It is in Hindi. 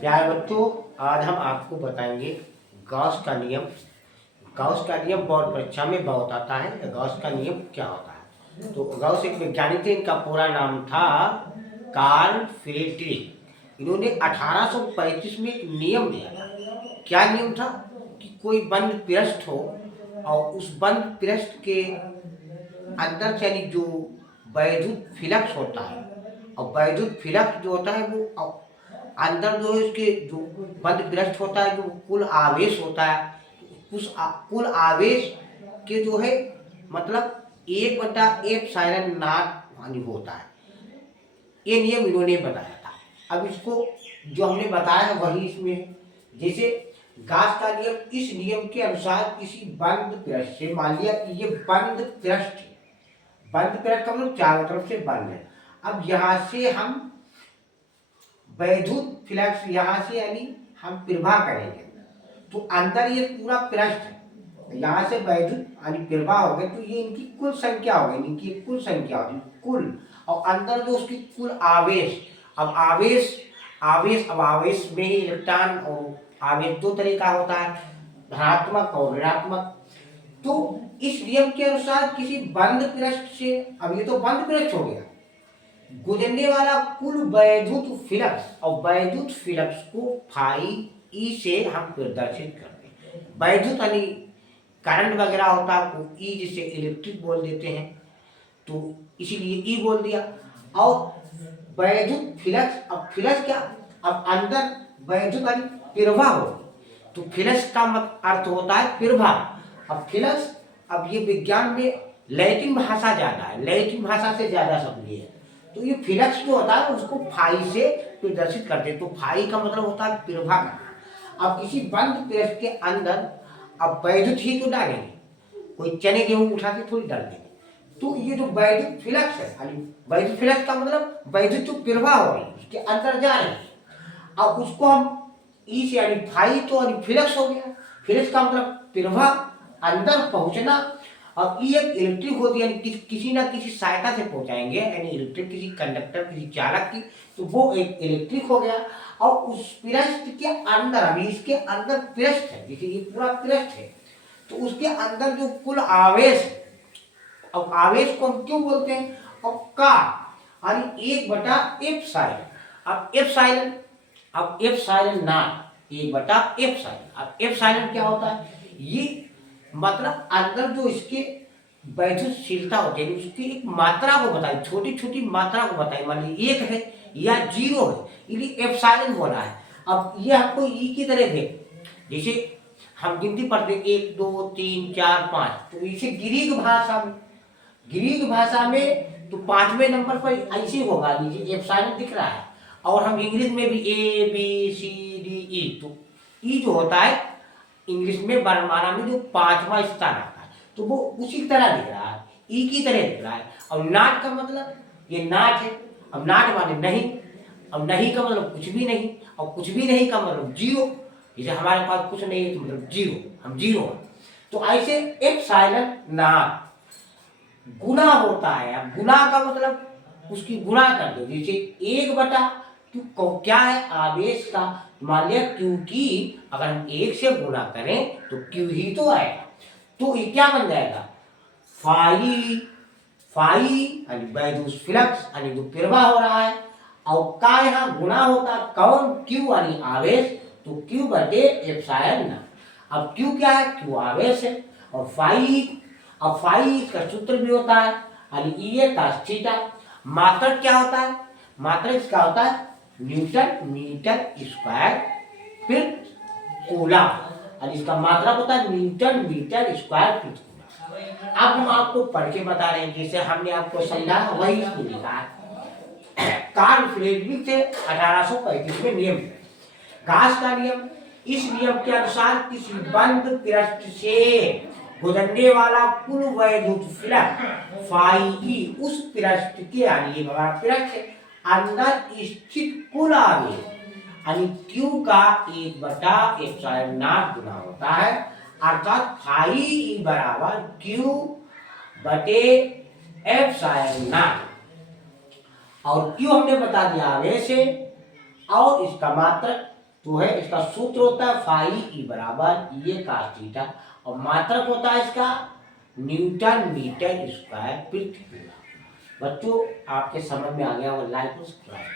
प्यारे बच्चों, आज हम आपको बताएंगे गॉस का नियम। गॉस का नियम बोर्ड परीक्षा में बहुत आता है। गॉस का नियम क्या होता है? तो गॉस एक वैज्ञानिक थे, इनका पूरा नाम था कार्ल फ्रेडरिक। इन्होंने 1835 में एक नियम दिया था। क्या नियम था? कि कोई बंद पृष्ठ हो और उस बंद पृष्ठ के अंदर से यानी जो वैद्युत फ्लक्स होता है, और वैद्युत फ्लक्स जो होता है वो अंदर जो है उसके जो बंद पृष्ठ होता है, जो कुल आवेश होता है, उस कुल आवेश के जो है मतलब 1/F हानि होता है। ये नियम इन्होंने बताया था। अब इसको जो हमने बताया वही इसमें है। जैसे गास का नियम, इस नियम के अनुसार किसी बंद पृष्ठ से, मान लिया कि ये बंद पृष्ठ है, बंद पृष्ठ का मतलब चारों तरफ से बंद है। अब यहाँ से हम वैद्युत फ्लक्स, यहाँ से यानी हम प्रवाह करेंगे तो अंदर ये पूरा पृष्ठ है, यहाँ से वैद्युत यानी प्रवाह हो गए तो ये इनकी कुल संख्या हो गई, इनकी कुल संख्या होगी कुल। और अंदर जो उसकी कुल आवेश, अब आवेश में ही इलेक्ट्रॉन और आवेश दो तरह का होता है, धनात्मक और ऋणात्मक। तो इस नियम के अनुसार किसी बंद पृष्ठ से, अब ये तो बंद पृष्ठ हो गया, गुजरने वाला कुल वैद्युत फ्लक्स, और वैद्युत फ्लक्स को फाई ई से हम प्रदर्शित करते हैं। वैद्युत यानी करंट वगैरह होता है वो ई, जिसे इलेक्ट्रिक बोल देते हैं, तो इसीलिए ई बोल दिया। और वैद्युत फ्लक्स, अब फ्लक्स क्या, अब अंदर वैद्युत यानी प्रवाह हो, तो फ्लक्स का अर्थ होता है प्रवाह। अब फ्लक्स, अब ये विज्ञान में लैटिन भाषा ज्यादा है, लैटिन भाषा से ज्यादा समझिए है। तो ये फ्लक्स जो होता है उसको फाई से प्रदर्शित करते हैं। तो फाई का मतलब होता है प्रवाह करना। अब किसी बंद पृष्ठ के अंदर अब वैद्युत ही तो डालेंगे, कोई चने गेहूं उठा के थोड़ी डाल देंगे। तो ये जो वैद्युत फ्लक्स है, वैद्युत फ्लक्स का मतलब वैद्युत जो प्रवाह हो रही है उसके अंदर जा रही है। अब उसको हम ई से यानी फाई तो यानी फ्लक्स हो गया, फ्लक्स का मतलब प्रवाह, अंदर पहुंचना। अब ये एक इलेक्ट्रिक होती है, यानी किसी ना किसी सहायता से पहुंचाएंगे, यानी इलेक्ट्रिक किसी कंडक्टर, किसी चालक की, तो वो एक इलेक्ट्रिक हो गया। और उस पृष्ठ के अंदर, अभी इसके अंदर पृष्ठ है, जैसे ये पूरा पृष्ठ है, तो उसके अंदर जो कुल आवेश, अब आवेश को हम क्यों बोलते हैं, अब का यानी 1/F। अब एप्सिलॉन, अब एप्सिलॉन नॉट 1/F। अब एप्सिलॉन क्या होता है, ये मतलब अंदर जो इसके वैद्युतशीलता होती है उसकी एक मात्रा को बताई, छोटी छोटी मात्रा को बताई। मान लीजिए 1 है या 0 है, इसलिए एप्सिलॉन बोला है। अब ये हमको ई की तरह दे, जैसे हम गिनती पढ़ते 1 2 3 4 5, तो इसे ग्रीक भाषा में तो 5वें नंबर पर ऐसे होगा, लीजिए एप्सिलॉन दिख रहा है। और हम इंग्लिश में भी ABCDE, तो ई जो होता है इंग्लिश में वर्णमाला में जो 5वां स्थान आता है, तो वो उसी तरह दिख रहा है, ई की तरह दिख रहा है। और नाट का मतलब, ये नाट है, अब नाट माने नहीं, अब नहीं का मतलब कुछ भी नहीं, और कुछ भी नहीं का मतलब जीरो। जैसे हमारे पास कुछ नहीं है तो मतलब जीरो, हम जीरो हैं। तो ऐसे एप्सिलॉन नॉट गुना होता है। अब गुना का मतलब उसकी गुणा कर दो, जैसे 1/, क्या है आवेश का, मान लिया क्योंकि अगर हम 1 से गुणा करें तो क्यू ही तो आएगा, तो ये क्या बन जाएगा फाई यानी वैद्युत फ्लक्स यानी जो प्रवाह हो रहा है, और का यहाँ गुणा होता है कौन, क्यू यानी आवेश, तो Q/एप्सिलॉन। अब क्यू क्या है, क्यू आवेश है, और फाई इसका सूत्र भी होता है यानी ई cos थीटा। मात्रा क्या होता है, मात्रा इसका होता है न्यूटन मीटर स्क्वायर, फिर कूलम, और इसका मात्रा होता है न्यूटन मीटर स्क्वायर फिर कूलम। अब हम आपको पढ़ के बता रहे हैं, जैसे हमने आपको समझाया वही इसको लिखा है। कार्ल फ्रेडरिक से 1835 में नियम, गास का नियम, इस नियम के अनुसार किसी बंद पृष्ठ से गुजरने वाला कुल वैद्युत फ्लक्स फाई ई उस पृष्ठ के यानी पृष्ठ अंदर स्थित कुल आवेश यानी क्यू का 1/F0 गुना होता है, अर्थात फाई ई बराबर Q/F0। और क्यू हमने बता दिया आवेश है, और इसका मात्रक तो है इसका सूत्र होता है फाई ई बराबर ये cos थीटा और मात्रक होता है इसका न्यूटन मीटर स्क्वायर पृथ्वी। बच्चों आपके समझ में आ गया, और लाइक को सब्सक्राइब